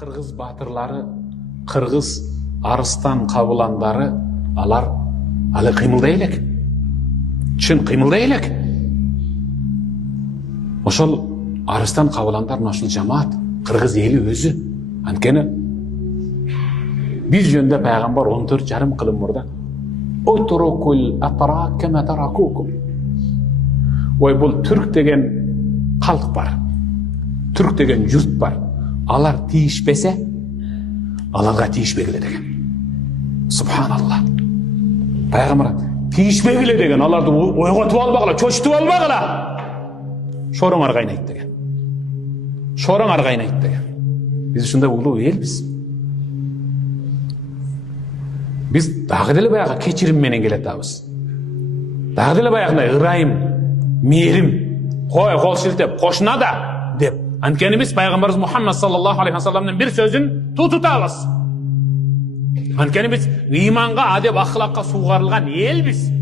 Кыргыз батырлары, кыргыз арыстан кабыландары, алар алы кыймылдай элек. Чын кыймылдай элек. Ошол арыстан кабыландар ушул жамаат, кыргыз эли өзү. Анткени биз жөнүндө пайгамбар 14,5 кылым мурда "Утрукул атра кама таракукум". Ой, бул түрк деген калк бар. Түрк деген журт бар. Алар тийишпесе, аларга тийишпегиле деген. Субханалла. Пайгамбар тийишпегиле деген, аларды ойготуп албагыла, чочтуп албагыла. Шороңар кайнайт деген. Шороңар кайнайт деген. Биз ушундай улуу элбиз. Биз дагы деле баягы кечирим менен келатабыз. Дагы деле баягындай ырайым, мээрим, кол шилтеп, кошуна да деп. Анткени биз пайгамбарыбыз Мухаммад саллаллаху алейхи ва салламдын бир сөзүн тутабыз. Анткени биз ыйманга, адеп, ахлакка сугарылган элбиз.